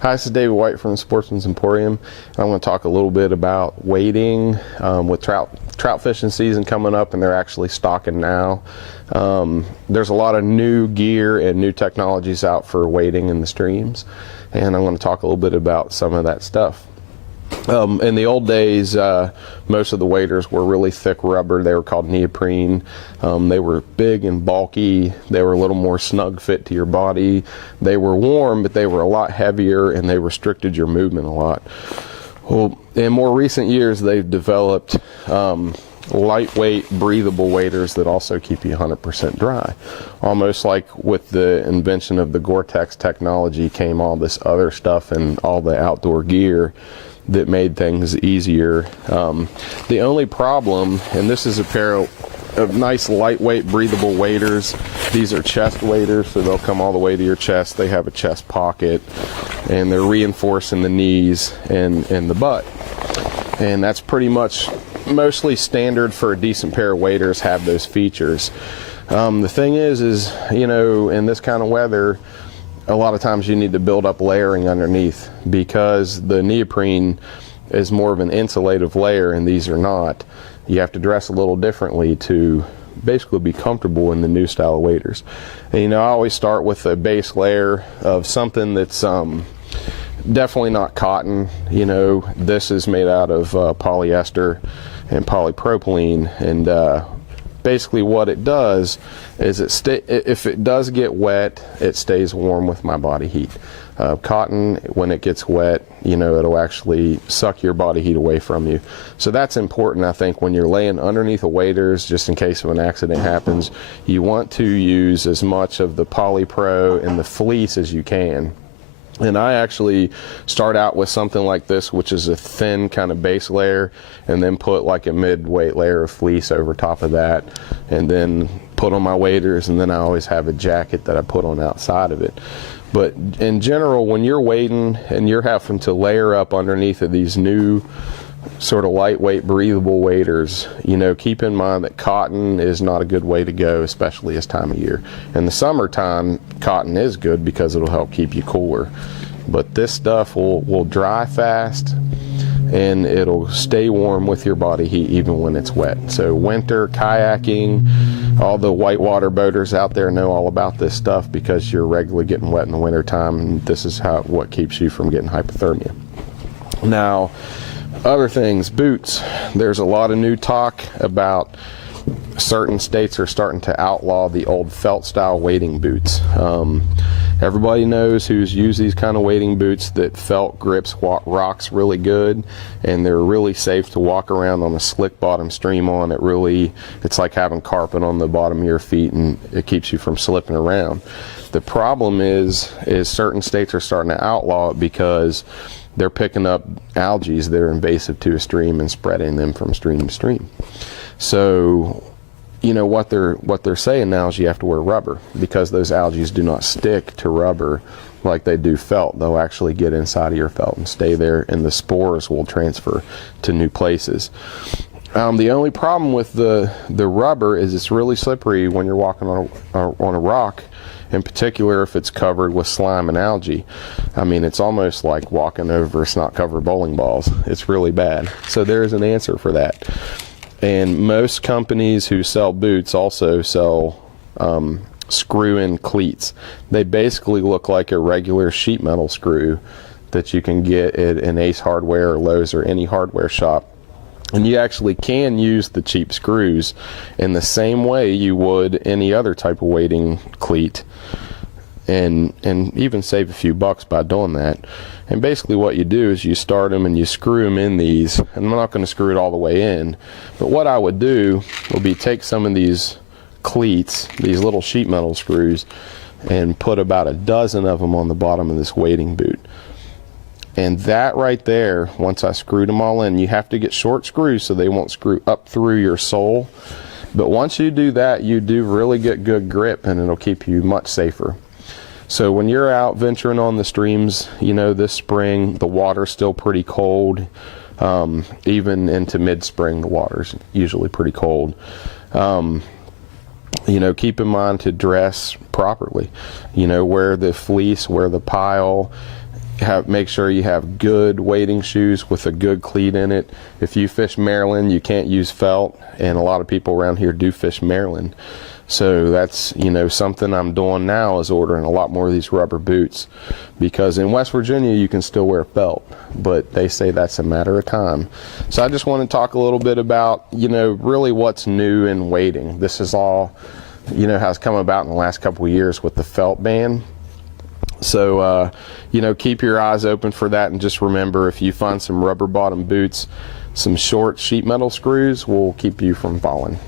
Hi, this is David White from Sportsman's Emporium. I'm going to talk a little bit about wading with trout fishing season coming up, and they're actually stocking now. There's a lot of new gear and new technologies out for wading in the streams, and I'm going to talk a little bit about some of that stuff. In the old days, most of the waders were really thick rubber. They were called neoprene. They were big and bulky. They were a little more snug fit to your body. They were warm, but they were a lot heavier, and they restricted your movement a lot. Well, in more recent years, they've developed lightweight, breathable waders that also keep you 100% dry. Almost like with the invention of the Gore-Tex technology came all this other stuff and all the outdoor gear that made things easier. The only problem, and this is a pair of nice lightweight breathable waders. These are chest waders, so they'll come all the way to your chest. They have a chest pocket, and they're reinforcing the knees and the butt. And that's pretty much mostly standard for a decent pair of waders, have those features. The thing is, you know, in this kind of weather, a lot of times you need to build up layering underneath, because the neoprene is more of an insulative layer and these are not. You have to dress a little differently to basically be comfortable in the new style of waders. And you know, I always start with a base layer of something that's definitely not cotton. You know, this is made out of polyester and polypropylene, and basically what it does is if it does get wet, it stays warm with my body heat. Cotton, when it gets wet, you know, it'll actually suck your body heat away from you. So that's important, I think, when you're laying underneath the waders, just in case of an accident happens. You want to use as much of the polypro and the fleece as you can. And I actually start out with something like this, which is a thin kind of base layer, and then put like a mid-weight layer of fleece over top of that, and then put on my waders, and then I always have a jacket that I put on outside of it. But in general, when you're wading and you're having to layer up underneath of these new sort of lightweight breathable waders, you know, keep in mind that cotton is not a good way to go, especially this time of year. In the summertime, cotton is good because it'll help keep you cooler, but this stuff will dry fast and it'll stay warm with your body heat even when it's wet. So winter kayaking, all the whitewater boaters out there know all about this stuff, because you're regularly getting wet in the winter time, and this is what keeps you from getting hypothermia. Now, other things, boots. There's a lot of new talk about certain states are starting to outlaw the old felt style wading boots. Everybody knows who's used these kind of wading boots that felt grips rocks really good, and they're really safe to walk around on a slick bottom stream on. It's like having carpet on the bottom of your feet, and it keeps you from slipping around. The problem is certain states are starting to outlaw it because they're picking up algae that are invasive to a stream and spreading them from stream to stream. So, you know, what they're saying now is you have to wear rubber, because those algae do not stick to rubber like they do felt. They'll actually get inside of your felt and stay there, and the spores will transfer to new places. The only problem with the rubber is it's really slippery when you're walking on a rock, in particular if it's covered with slime and algae. I mean, it's almost like walking over snot-covered bowling balls. It's really bad. So there's an answer for that. And most companies who sell boots also sell screw-in cleats. They basically look like a regular sheet metal screw that you can get at an Ace Hardware or Lowe's or any hardware shop. And you actually can use the cheap screws in the same way you would any other type of wading cleat, and even save a few bucks by doing that. And basically what you do is you start them and you screw them in these, and I'm not going to screw it all the way in, but what I would do would be take some of these cleats, these little sheet metal screws, and put about a dozen of them on the bottom of this wading boot. And that right there, once I screwed them all in, you have to get short screws so they won't screw up through your sole. But once you do that, you do really get good grip, and it'll keep you much safer. So when you're out venturing on the streams, you know, this spring, the water's still pretty cold. Even into mid-spring, the water's usually pretty cold. You know, keep in mind to dress properly. You know, wear the fleece, wear the pile. make sure you have good wading shoes with a good cleat in it. If you fish Maryland, you can't use felt, and a lot of people around here do fish Maryland. So that's, you know, something I'm doing now is ordering a lot more of these rubber boots, because in West Virginia you can still wear felt, but they say that's a matter of time. So I just want to talk a little bit about, you know, really what's new in wading. This is all, you know, has come about in the last couple of years with the felt ban. So, you know, keep your eyes open for that, and just remember, if you find some rubber bottom boots, some short sheet metal screws will keep you from falling.